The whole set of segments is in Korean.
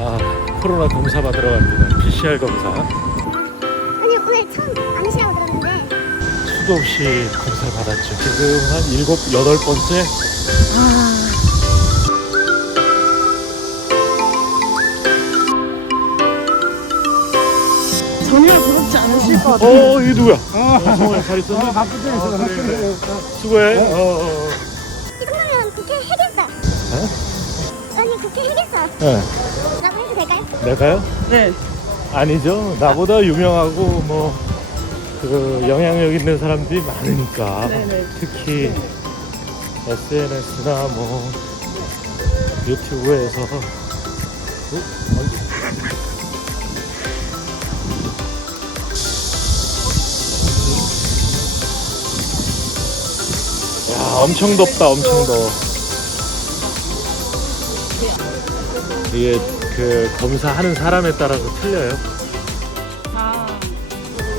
아 코로나 검사 받으러 갑니다. PCR 검사. 아니 오늘 처음 안 오시라고 들었는데 수도 없이 검사를 받았죠. 지금 한 일곱 여덟 번째. 전혀 부럽지 않으실 것 같아요. 어, 이게 누구야? 어, 성호야 잘 있었니? 바쁘게 있어. 아, 그래, 그래. 수고해. 어, 어, 어. 이 정도면 국회 해결사 아니 국회 해결사 네. 내가요? 네. 아니죠. 나보다 유명하고 뭐 그 영향력 있는 사람들이 많으니까. 네네. 특히 SNS나 뭐 유튜브에서 어? 야 엄청 덥다 엄청 더워 이게 그 검사하는 사람에 따라서 틀려요 아,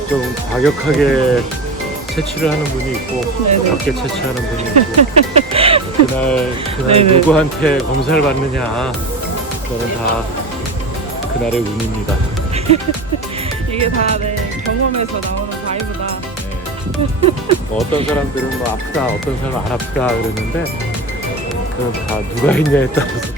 좀 과격하게 채취를 하는 분이 있고 네네. 가볍게 채취하는 분이 있고 그날 그날 네네. 누구한테 검사를 받느냐 그거는 다 그날의 운입니다. 이게 다 내 경험에서 나오는 바이브다. 네. 뭐 어떤 사람들은 뭐 아프다 어떤 사람은 안 아프다 그러는데 그건 다 누가 했냐에 따라서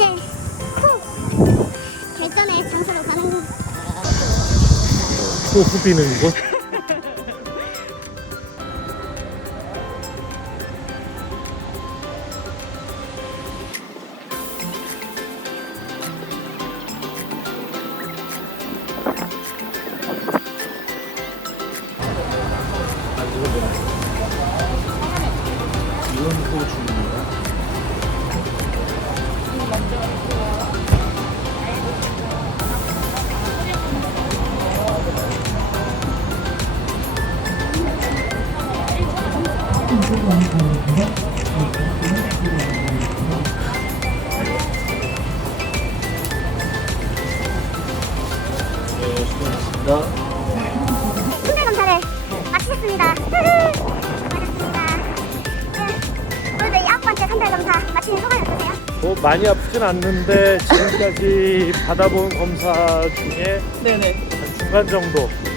이제 코 결전의 장소로 가는 코 후비는 곳 이건 호주 네. 선별 검사를 마치셨습니다. 수고하셨습니다. 네, 오늘도 이 아홉 번째 선별 검사 마치는 소감이 어떠세요? 뭐 많이 아프진 않는데 지금까지 받아본 검사 중에 네네. 한 중간 정도 어,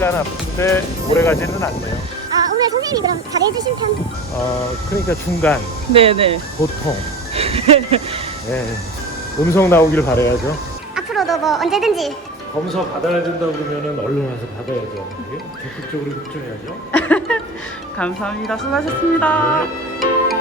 약간 아픈데 오래 가지는 않네요. 아 오늘 선생님이 그럼 잘해주신 편? 어 그러니까 중간 네네. 보통 네, 음성 나오길 바라야죠. 앞으로도 뭐 언제든지 검사 받아야 된다고 그러면은 얼른 와서 받아야죠. 적극적으로 협조해야죠. 감사합니다. 수고하셨습니다. 네.